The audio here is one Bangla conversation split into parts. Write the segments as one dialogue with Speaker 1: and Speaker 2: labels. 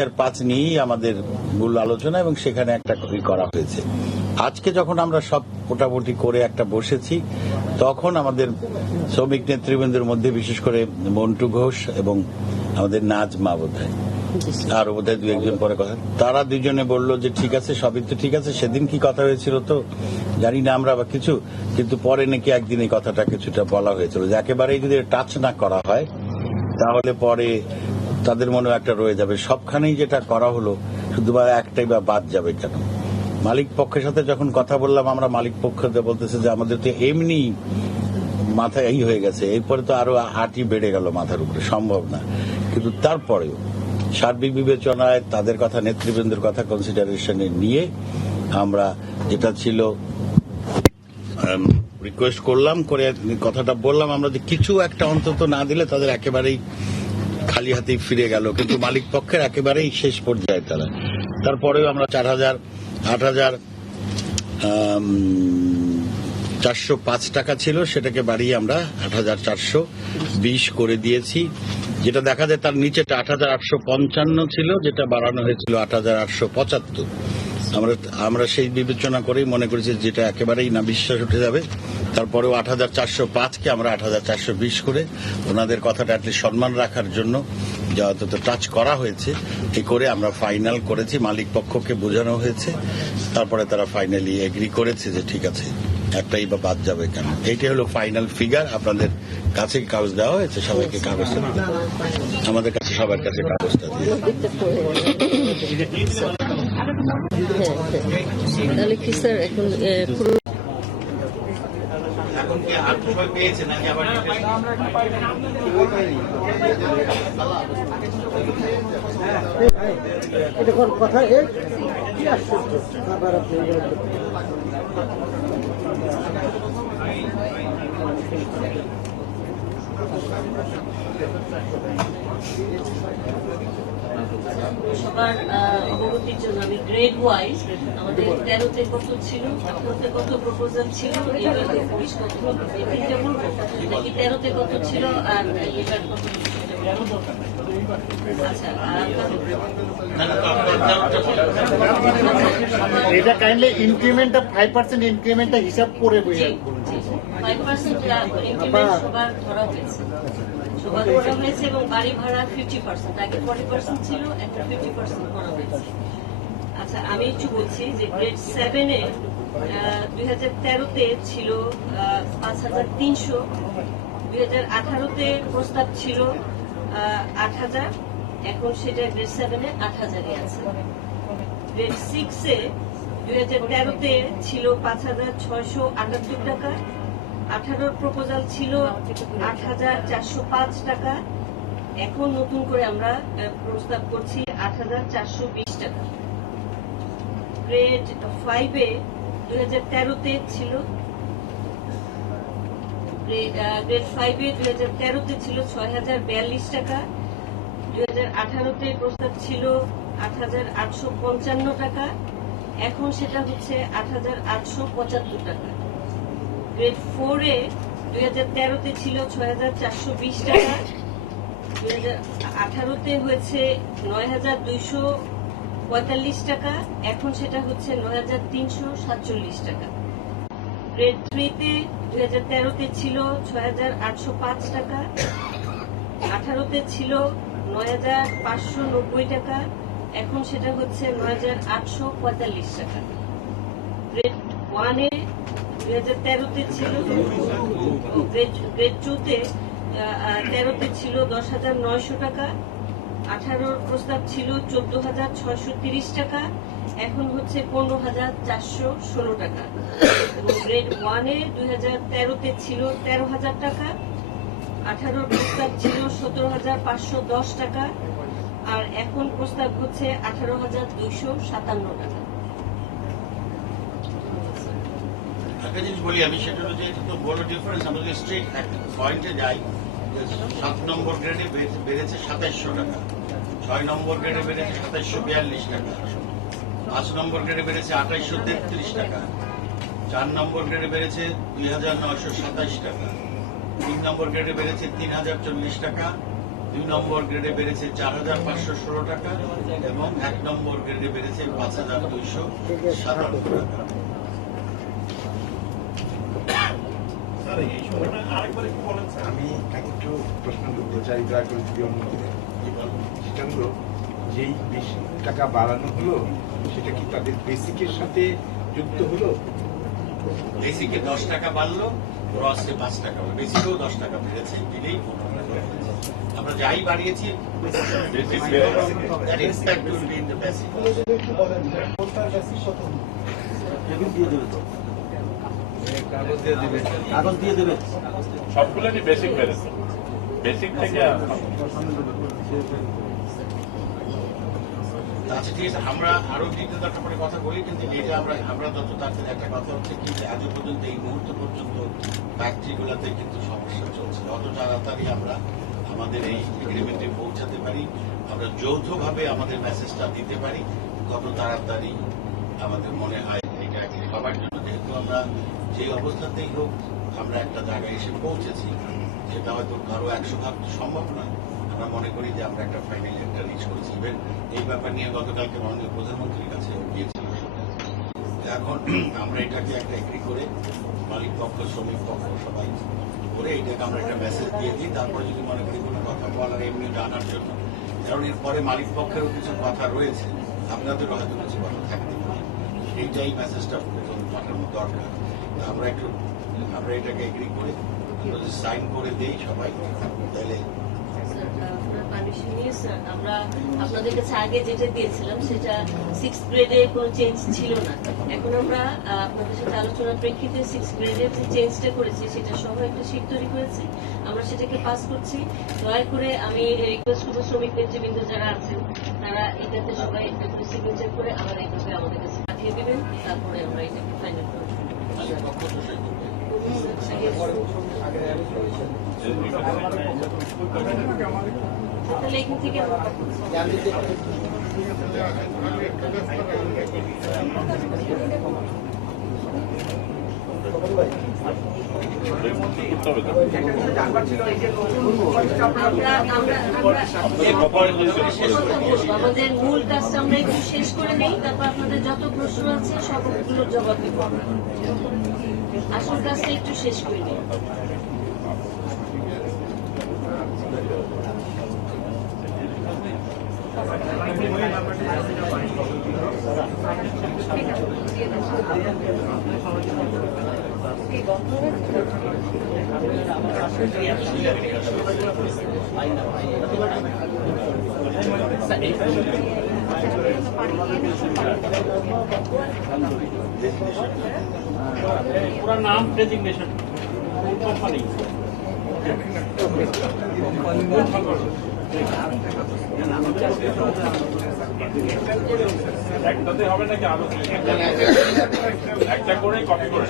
Speaker 1: হাজার পাঁচ নিয়েই আমাদের মূল আলোচনা এবং সেখানে একটা ই করা হয়েছে। আজকে যখন আমরা সব মোটামুটি করে একটা বসেছি তখন আমাদের শ্রমিক নেতৃবৃন্দের মধ্যে বিশেষ করে মন্টু ঘোষ এবং আমাদের নাজমা বোধ হয় আরও বোধ হয় দু একজন পরে কথা। তারা দুজনে বলল যে ঠিক আছে সবই তো ঠিক আছে সেদিন কি কথা হয়েছিল তো? জানি না আমরা বা কিছু কিন্তু পরে নাকি একদিন এই কথাটা কিছুটা বলা হয়েছিল। যে একেবারেই যদি টাচ না করা হয় তাহলে পরে তাদের মনেও একটা রয়ে যাবে। সবখানেই যেটা করা হলো, শুধুমাত্র একটাই বা বাদ যাবে কেন? মালিক পক্ষের সাথে যখন কথা বললাম, আমরা মালিক পক্ষতে বলতেছে যে, আমাদের তো এমনি মাথা এই হয়ে গেছে। এরপরে তো আরও হাঁটি বেড়ে গেল মাথার উপরে। সম্ভব না। কিন্তু তারপরেও সার্বিক বিবেচনায় তাদের কথা, নেতৃবৃন্দের কথা কনসিডারেশনে নিয়ে আমরা যেটা ছিল রিকোয়েস্ট করলাম, করে কথাটা বললাম। আমরা যে কিছু একটা অন্তত না দিলে তাদের একেবারেই খালি হাতেই ফিরে গেল, কিন্তু মালিক পক্ষের একেবারেই শেষ পর্যায়ে তারা। তারপরেও আমরা চার হাজার, আট হাজার চারশো পাঁচ টাকা ছিল, সেটাকে বাড়িয়ে আমরা আট হাজার চারশো বিশ করে দিয়েছি। যেটা দেখা যায় তার নিচেটা আট হাজার আটশো পঞ্চান্ন ছিল, যেটা বাড়ানো হয়েছিল আট হাজার আটশো পঁচাত্তর। আমরা আমরা সেই বিবেচনা করেই মনে করেছি যেটা একেবারেই না বিশ্বাস উঠে যাবে। তারপরেও আট হাজার চারশো পাঁচকে আমরা আট হাজার চারশো বিশ করে ওনাদের কথাটা অ্যাটলিস্ট সম্মান রাখার জন্য যা অন্তত টাচ করা হয়েছে, এ করে আমরা ফাইনাল করেছি। মালিক পক্ষকে বোঝানো হয়েছে। তারপরে তারা ফাইনালি এগ্রি করেছে যে ঠিক আছে, একটাই বা বাদ যাবে কেন? এইটাই হলো ফাইনাল ফিগার আপনাদের কাছে কাগজ দেওয়া হয়েছে? সবাইকে কাগজটা আমাদের কাছে সবার কাছে কাগজটা দিয়ে
Speaker 2: তাহলে কি স্যার এখন
Speaker 1: এখন
Speaker 3: কথা এ
Speaker 2: সবার অবগতির জন্য আমি গ্রেড ওয়াইজ আমাদের তেরোতে কত ছিল আঠারোতে কত প্রপোজাল ছিল এবার বিশ কত তিনটে বলব নাকি তেরোতে কত ছিল আর এবার কত আচ্ছা
Speaker 3: এটা কাইন্ডলি ইনক্রিমেন্টটা ফাইভ পার্সেন্ট ইনক্রিমেন্টটা হিসাব করে বুঝে
Speaker 2: ফাইভ পার্সেন্ট ইনক্রিমেন্ট সবার ধরা হয়েছে। বাড়ি ভাড়া ফিফটি পার্সেন্ট আগে ফর্টি পার্সেন্ট ছিল আচ্ছা আমি একটু বলছি যে গ্রেড সেভেনে দুই হাজার তেরোতে ছিল পাঁচ হাজার তিনশো, দুই হাজার আঠারোতে প্রস্তাব ছিল আট হাজার, এখন সেটা গ্রেড সেভেনে আট হাজারই আছে। গ্রেড সিক্সে দুই হাজার তেরোতে ছিল পাঁচ হাজার ছয়শো আটাত্তর টাকা আঠারোর প্রপোজাল ছিল আট হাজার চারশো পাঁচ টাকা। এখন নতুন করে আমরা প্রস্তাব করছি আট হাজার চারশো বিশ টাকা। গ্রেড ফাইভে দু হাজার তেরোতে ছিল। গ্রেড ফাইভে দু হাজার তেরোতে ছিল ছয় হাজার বিয়াল্লিশ টাকা। দুই হাজার আঠারোতে প্রস্তাব ছিল আট হাজার আটশো পঞ্চান্ন টাকা। এখন সেটা হচ্ছে আট হাজার আটশো পঁচাত্তর টাকা। গ্রেড ফোরে দুই হাজার তেরোতে ছিল ছয় হাজার চারশো বিশ টাকা। দুই হাজার আঠারোতে হয়েছে নয় হাজার দুইশো পঁয়তাল্লিশ টাকা। এখন সেটা হচ্ছে নয় হাজার তিনশো সাতচল্লিশ টাকা। গ্রেড থ্রিতে দুই হাজার তেরোতে ছিল ছয় হাজার আটশো পাঁচ টাকা। আঠারোতে ছিল নয় হাজার পাঁচশো নব্বই টাকা। এখন সেটা হচ্ছে নয় হাজার আটশো পঁয়তাল্লিশ টাকা। গ্রেড ওয়ানে দুই হাজার তেরোতে ছিল গ্রেড টুতে তেরোতে ছিল দশ হাজার নয়শো টাকা, আঠারোর প্রস্তাব ছিল চোদ্দ হাজার ছয়শো তিরিশ টাকা, এখন হচ্ছে পনেরো হাজার চারশো ষোলো টাকা। এবং ওয়ানে দুই হাজার তেরোতে ছিল তেরো হাজার টাকা, আঠারোর প্রস্তাব ছিল সতেরো হাজার পাঁচশো দশ টাকা, আর এখন প্রস্তাব হচ্ছে আঠারো হাজার দুইশো সাতান্ন টাকা।
Speaker 1: একটা জিনিস বলি আমি, সেটা যে এটা তো বড় ডিফারেন্স যদি স্ট্রেট পয়েন্টে যাই সাত নম্বর গ্রেডে বেড়েছে সাতাইশশো টাকা, ছয় নম্বর গ্রেডে বেড়েছে সাতাইশশো বিয়াল্লিশ টাকা, পাঁচ নম্বর গ্রেডে বেড়েছে আঠাইশশো তেত্রিশ টাকা, চার নম্বর গ্রেডে বেড়েছে দুই হাজার নয়শো সাতাইশ টাকা, তিন নম্বর গ্রেডে বেড়েছে তিন হাজার চল্লিশ টাকা, দুই নম্বর গ্রেডে বেড়েছে চার হাজার পাঁচশো ষোলো টাকা এবং এক নম্বর গ্রেডে বেড়েছে পাঁচ হাজার দুইশো সাতান্ন টাকা।
Speaker 4: আমি একটু প্রশ্ন করতে চাই দয়া করে যদি অনুমতি দেন সেটা হলো যেই বেশি টাকা বাড়ানো হলো সেটা কি তাদের বেসিকের সাথে যুক্ত হলো?
Speaker 1: বেসিকে দশ টাকা বাড়লো ক্রসে পাঁচ টাকা বাড়লো। বেসিকেও দশ টাকা বেড়েছে দিলেই। আমরা যাই বাড়িয়েছি that impact will be
Speaker 5: সবগুলোরই বেসিক বেসিক থেকে
Speaker 1: আচ্ছা ঠিক আছে আমরা আরও ডিটেল কথা বলি কিন্তু এটা আমরা আমরা যত তাড়াতাড়ি একটা কথা হচ্ছে কি যে আজ পর্যন্ত এই মুহূর্ত পর্যন্ত ফ্যাক্টরিগুলোতে কিন্তু সমস্যা চলছে। অত তাড়াতাড়ি আমরা আমাদের এই এগ্রিমেন্টে পৌঁছাতে পারি আমরা যৌথভাবে আমাদের মেসেজটা দিতে পারি কত তাড়াতাড়ি আমাদের মনে হয় সবার জন্য যেহেতু আমরা যে অবস্থাতেই হোক, আমরা একটা জায়গায় এসে পৌঁছেছি। সেটা হয়তো কারও একশো ভাগ সম্ভব নয়। আমরা মনে করি যে আমরা একটা ফাইনাল একটা রিচ করেছি। ইভেন এই ব্যাপার নিয়ে গতকালকে মাননীয় প্রধানমন্ত্রীর কাছে গিয়েছিল এখন আমরা এটাকে একটা এগ্রি করে মালিক পক্ষ, শ্রমিক পক্ষ সবাই করে এটাকে আমরা একটা মেসেজ দিয়ে দিই। তারপরে যদি মনে করি কোনো কথা বলার এমনি জানার জন্য। কারণ এরপরে মালিক পক্ষেরও কিছু কথা রয়েছে। আপনাদেরও হয়তো কিছু কথা থাকতে পারে সেইটাই মেসেজটা প্রথম পাঠানো দরকার। আমরা একটু, আমরা এটাকে এগ্রি করে সাইন করে দেই সবাই, তাহলে
Speaker 2: আলোচনার প্রেক্ষিতে সিক্স করেছি, সেটা সহ একটা তৈরি আমরা সেটাকে করছি। দয়া করে আমি শ্রমিক নেতৃবৃন্দ যারা আছেন, তারা এটাতে সবাই করে আমার আমাদের কাছে পাঠিয়ে দেবেন তারপরে আমরা এটাকে ফাইনাল করবে তাহলে এখান থেকে আমরা আমাদের মূল কাজটা আমরা একটু শেষ করে নেই, তারপর আপনাদের যত প্রশ্ন আছে আসল কাজটা একটু শেষ করে নিই।
Speaker 5: পুরো নাম ডেজিগনেশন কোম্পানি একটাতে হবে নাকি আরও একটা করে কপি করে।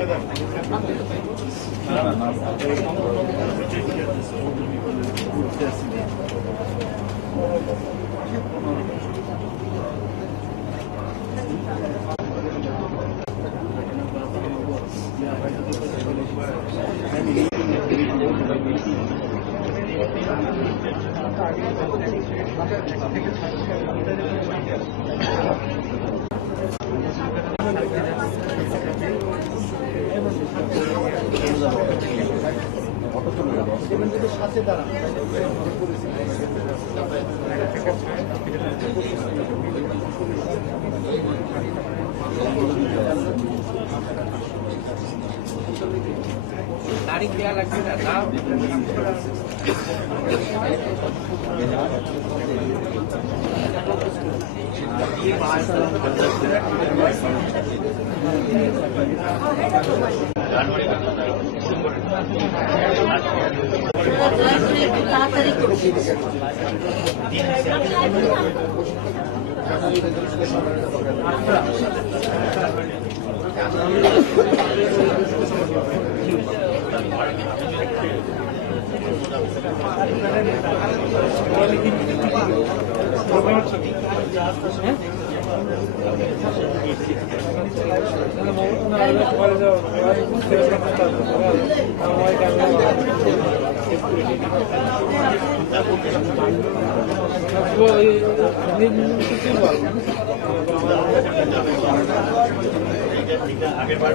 Speaker 2: kadar. তারিখ দেওয়া লাগছে দাদা জানুয়ারি
Speaker 6: আপনারা আগের বার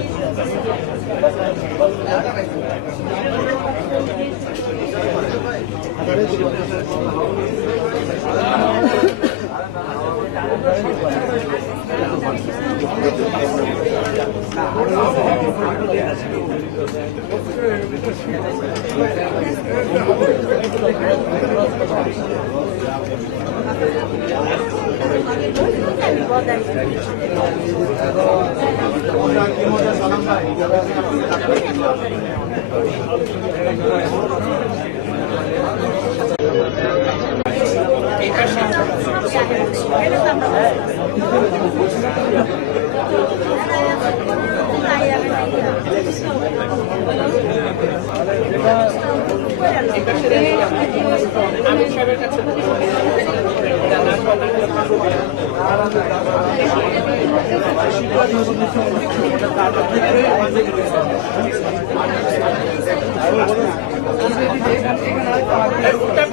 Speaker 6: Thank you.
Speaker 7: করে একটু তাড়াতাড়ি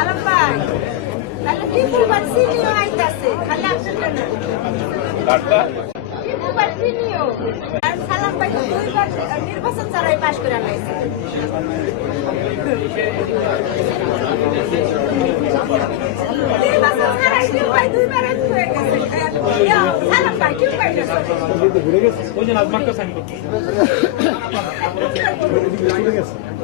Speaker 7: আলম ভাই তাহলে ত্রিপুরার সিনিও আইতাছে? খালি আপনার আর সালাম ভাই দুইবার নির্বাচন ছাড়াই পাশ করে আনাইছে সালাম ভাই কিউ ভাই
Speaker 5: ওই যে নাজমাকে সাইন করতে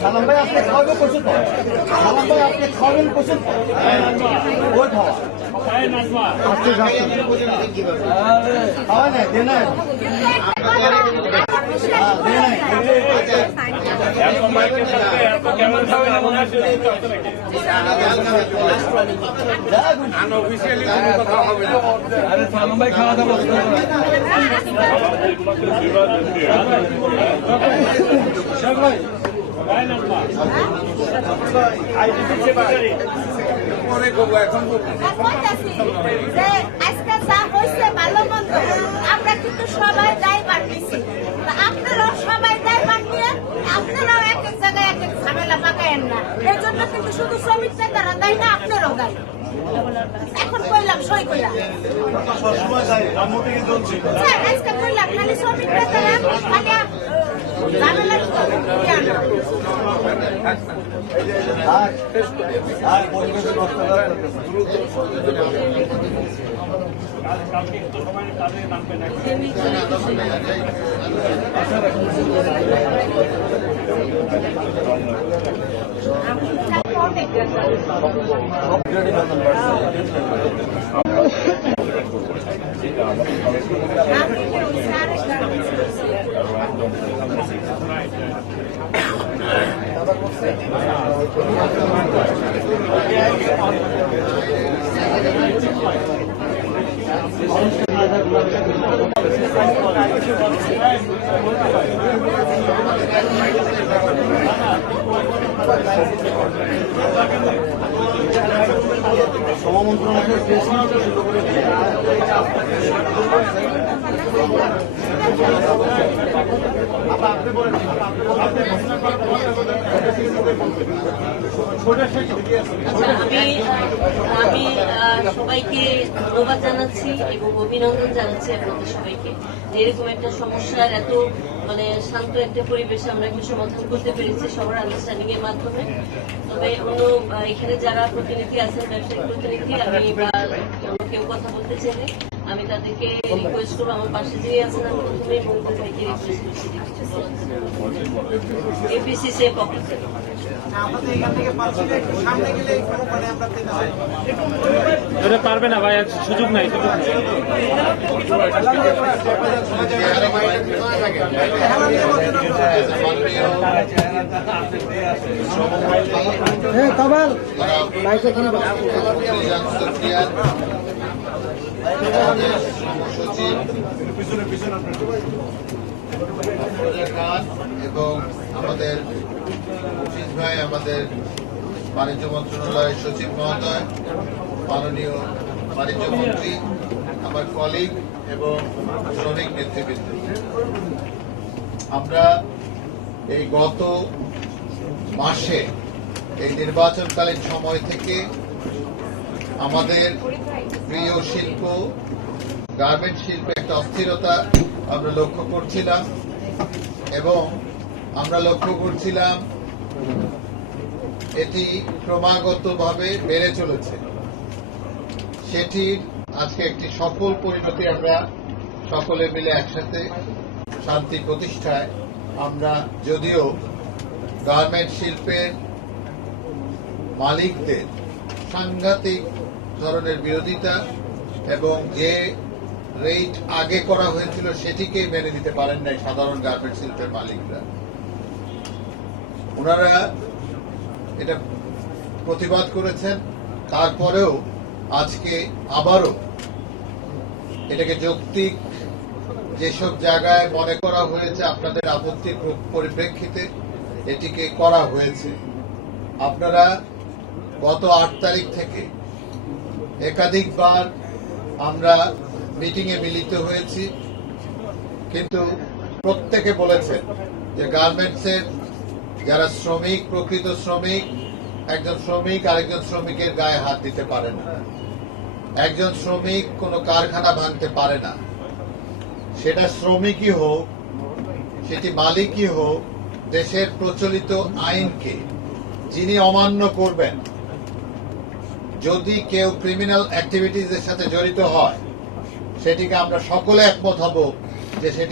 Speaker 3: সালাম ভাই আপনি খাওয়াবে করছেন তো সালাম ভাই আপনি খাওয়াবেন তো ওই খাওয়া খাওয়া
Speaker 5: দাওয়া পরে করব এখন করব
Speaker 7: বলতেছি যে আজকে যা হয়েছে ভালো মন্দ আমরা কিন্তু সবাই দায় বাড়তেছি আপনারাও সবাই দায় বাড়িয়ে আপনারাও এক এক জায়গায় এক এক ঝামেলা পাকায়েন না। এই জন্য কিন্তু শুধু শ্রমিক নেতারা দেয় না আপনারাও দেয়। এখন কইলাম সই কইলাম
Speaker 3: সবসময় রাম থেকে
Speaker 7: আজকে কইলাম খালি শ্রমিক নেতারা খালি আহ, Tamam, onu আমি
Speaker 2: সবাইকে ধন্যবাদ জানাচ্ছি এবং অভিনন্দন জানাচ্ছি আপনাদের সবাইকে। এরকম একটা সমস্যার এত মানে শান্ত একটা পরিবেশে আমরা একটু সমাধান করতে পেরেছি সবার আন্ডারস্ট্যান্ডিং এর মাধ্যমে। তবে অন্য এখানে যারা প্রতিনিধি আছেন, ব্যবসায়িক প্রতিনিধি, আমি কেউ কথা বলতে চাইলে আমি তাদেরকে রিকোয়েস্ট করব আমার পাশে যে আছেন আমি প্রথমেই মঙ্গল ভাইকে রিকোয়েস্ট করছি। এপিসিসি এর পক্ষ থেকে।
Speaker 5: পারবে না ভাই সুযোগ নাই সুযোগ
Speaker 8: খান এবং আমাদের ভাই, আমাদের বাণিজ্য মন্ত্রণালয়ের সচিব মহোদয়, মাননীয় বাণিজ্য মন্ত্রী, আমার কলিগ এবং শ্রমিক নেতৃবৃন্দ। আমরা এই গত মাসে এই নির্বাচনকালীন সময় থেকে আমাদের প্রিয় শিল্প গার্মেন্ট শিল্পে একটা অস্থিরতা আমরা লক্ষ্য করছিলাম এবং আমরা লক্ষ্য করছিলাম এটি ক্রমাগতভাবে বেড়ে চলেছে। সেটির আজকে একটি সফল পরিণতি আমরা সকলে মিলে একসাথে শান্তি প্রতিষ্ঠায় আমরা যদিও গার্মেন্ট শিল্পের মালিকদের সাংঘাতিক ধরনের বিরোধিতা এবং যে রেট আগে করা হয়েছিল সেটিকে মেনে নিতে পারেন নাই সাধারণ গার্মেন্ট শিল্পের মালিকরা। ওনারা এটা প্রতিবাদ করেছেন। তারপরেও আজকে আবারও এটাকে যৌক্তিক যেসব জায়গায় মনে করা হয়েছে আপনাদের আপত্তির পরিপ্রেক্ষিতে এটিকে করা হয়েছে। আপনারা গত আট তারিখ থেকে একাধিকবার আমরা মিটিং এ মিলিত হয়েছি। কিন্তু প্রত্যেকে বলেছেন যে গার্মেন্টস এর যারা শ্রমিক, প্রকৃত শ্রমিক, একজন শ্রমিক আরেকজন শ্রমিকের গায়ে হাত দিতে পারে না। একজন শ্রমিক কোনো কারখানা ভাঙতে পারে না। সেটা শ্রমিকই হোক, সেটি মালিকই হোক, দেশের প্রচলিত আইনকে যিনি অমান্য করবেন যদি কেউ ক্রিমিনাল অ্যাক্টিভিটিজের সাথে জড়িত হয় সেটিকে আমরা সকলে একমত হব যে সেটি